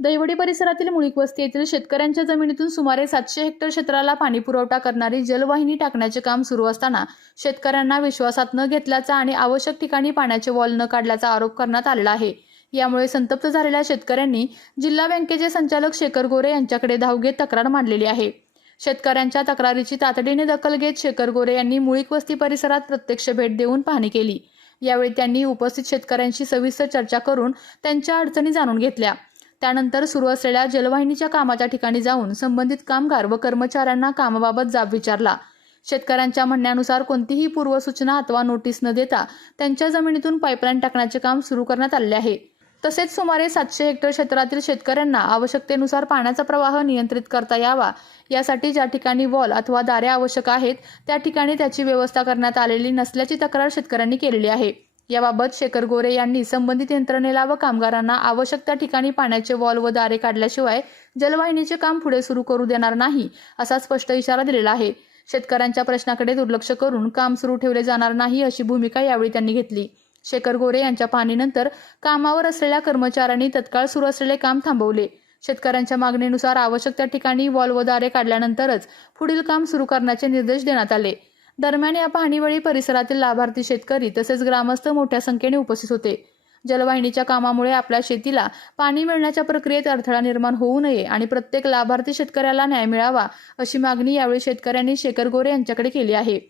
दहिवडी परिसरातील मुळीक वस्ती येथील शेतकऱ्यांच्या जमिनीतून सुमारे 700 हेक्टर क्षेत्राला पाणीपुरवठा करणारी जलवाहिनी टाकण्याचे काम सुरू असताना शेतकऱ्यांना विश्वासात न घेतल्याचा आणि आवश्यक ठिकाणी पाण्याचे वॉल न काढल्याचा आरोप करण्यात आलेला आहे। यामुळे संतप्त झालेल्या शेतकऱ्यांनी जिल्हा बँकेचे संचालक शेखर गोरे यांच्याकडे धाव घेत तक्रार मांडलेली आहे। शेतकऱ्यांच्या तक्रारीची तातडीने दखल घेत शेखर गोरे यांनी मुळीक वस्ती परिसरात प्रत्यक्ष भेट देऊन पाहणी केली। यावेळी त्यांनी उपस्थित शेतकऱ्यांशी सविस्तर चर्चा करून त्यांच्या अडचणी जाणून घेतल्या। त्यानंतर सुरू असलेल्या जलवाहिनीच्या कामाच्या ठिकाणी जाऊन संबंधित कामगार व कर्मचाऱ्यांना कामाबाबत जाब विचारला। शेतकऱ्यांच्या म्हणण्यानुसार कोणतीही पूर्वसूचना अथवा नोटीस न देता त्यांच्या जमिनीतून पाईपलाईन टाकण्याचे काम सुरू करण्यात आले आहे। तसेच सुमारे 700 हेक्टर क्षेत्रातील शेतकऱ्यांना आवश्यकतेनुसार पाण्याचा प्रवाह नियंत्रित करता यावा यासाठी ज्या ठिकाणी वॉल अथवा दारे आवश्यक आहेत त्या ठिकाणी त्याची व्यवस्था करण्यात आलेली नसल्याची तक्रार शेतकऱ्यांनी केलेली आहे। याबाबत शेखर गोरे यांनी संबंधित यंत्रणेला व कामगारांना आवश्यक त्या ठिकाणी पाण्याचे वॉल व दारे काढल्याशिवाय जलवाहिनीचे काम पुढे सुरू करू देणार नाही असा स्पष्ट इशारा दिलेला आहे। शेतकऱ्यांच्या प्रश्नाकडे दुर्लक्ष करून काम सुरू ठेवले जाणार नाही अशी भूमिका यावेळी त्यांनी घेतली। शेखर गोरे यांच्या पाहणीनंतर कामावर असलेल्या कर्मचाऱ्यांनी तत्काळ सुरू असलेले काम थांबवले। शेतकऱ्यांच्या मागणीनुसार आवश्यक त्या ठिकाणी वॉल व दारे काढल्यानंतरच पुढील काम सुरू करण्याचे निर्देश देण्यात आले। दरम्यान या पाहणीवेळी परिसरातील लाभार्थी शेतकरी तसेच ग्रामस्थ मोठ्या संख्येने उपस्थित होते। जलवाहिनीच्या कामामुळे आपल्या शेतीला पाणी मिळण्याच्या प्रक्रियेत अडथळा निर्माण होऊ नये आणि प्रत्येक लाभार्थी शेतकऱ्याला न्याय मिळावा अशी मागणी यावेळी शेतकऱ्यांनी शेखर गोरे यांच्याकडे केली आहे।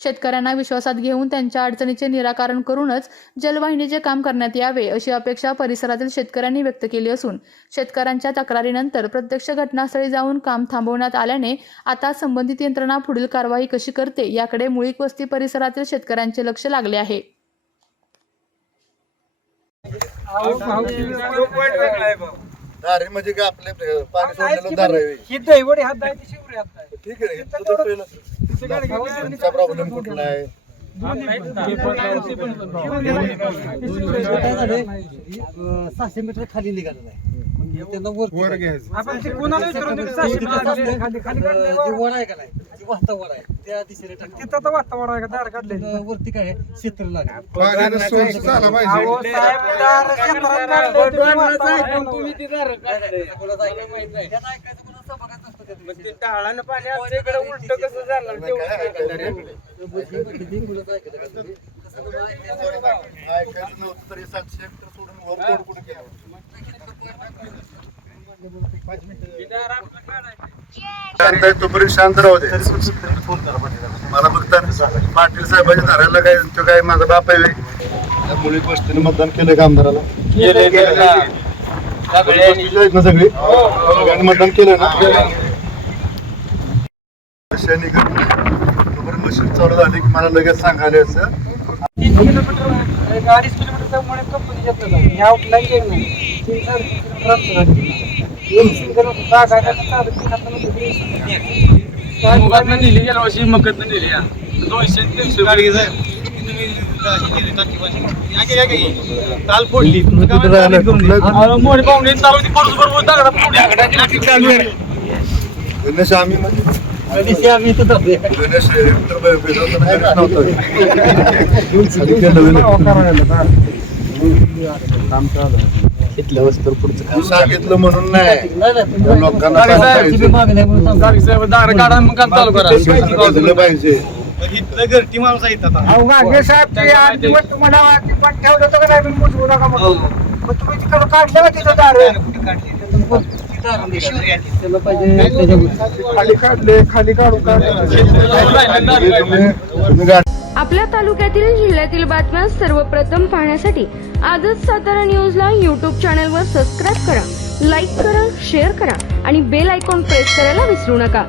शेतकऱ्यांना विश्वासात घेऊन त्यांच्या अडचणीचे निराकरण करूनच जलवाहिनीचे काम करण्यात यावे अशी अपेक्षा परिसरातील शेतकऱ्यांनी व्यक्त केली असून शेतकऱ्यांच्या तक्रारीनंतर प्रत्यक्ष घटनास्थळी जाऊन काम थांबवण्यात आल्याने आता संबंधित यंत्रणा पुढील कारवाई कशी करते याकडे मुळीक वस्ती परिसरातील शेतकऱ्यांचे लक्ष लागले आहे। दारे म्हणजे काय आपले पाणी सोडलेलं दार आहे ही दहिवडी हात आहे ती शिवरी हात आहे। ठीक आहे तुमचा प्रॉब्लेम कुठला आहे 600 मीटर खाली निघालेला आहे त्यांना वर घ्यायचं आपण ते कोणाला विचारून तुम्ही 600 मीटर खाली काढले जी वर आहे का नाही जी वाहता वर आहे त्या दिशेने टाक तिथं तर वातावरण आहे का दार काढले वरती काय आहे क्षेत्र लागेल पाण्याचा सोर्स झाला अहो पाहिजे साहेब दार क्षेत्रात काढले तुम्ही वातावरण तुम्ही ते दार काढले कोणाला ऐकायचं माहित नाही त्याला ऐकायचं कोणाला बघत नसतं त्या मग ते टाळानं पाणी आमच्या इकडे उलट कसं झालं तेवढं ऐकायचं नव्हतं तरी 700 हेक्टर सोडून वर तोड कुठे केलं तोपर्यंत शांत राहू दे। मला फक्त पाटील साहेबांच्या धारायला काय तो काय माझा बाप आहे त्या मुळीक वस्तीने मतदान केलंय का आमदाराला सगळी सगळ्यांनी मतदान केलं ना तोपर्यंत मशीन चालू झाली की मला लगेच सांगायला असं 3 किलोमीटर 2.5 किलोमीटरच्या मुळे कंपनी घेतलं जातं ह्या आउटलाईन गेलं नाही 3 नेली गेल्या वर्षी मकतनं नेली 200-300 गाडी ताल फोडली मोठी पाहुणे चालू ती बरोबर दगडा गणेश आम्ही म्हणजे दिशे आम्ही इथं जातोय गणेश हेक्टर नव्हतं इथल्या वस्तर पुढचं काम सांगितलं म्हणून नाही लोकांना मागण्या म्हणून दार काढा मग काम चालू करा दिलं पाहिजे इथलं घरटी माणूस आहेत आता अहो गांगे साहेब ते 8 दिवस तुम्हाला वाटी पण ठेवलं होतं का नाही मी मुजवू नका म्हणून मग तुम्ही तिकडं काढलं का तिथं दार खाली काढले खाली काढून आपल्या तालुक्यातील जिल्ह्यातील बातम्या सर्वप्रथम पाहण्यासाठी आजच सातारा न्यूजला YouTube चॅनलवर सबस्क्राईब करा, लाईक करा, शेअर करा आणि बेल आयकॉन प्रेस करायला विसरू नका।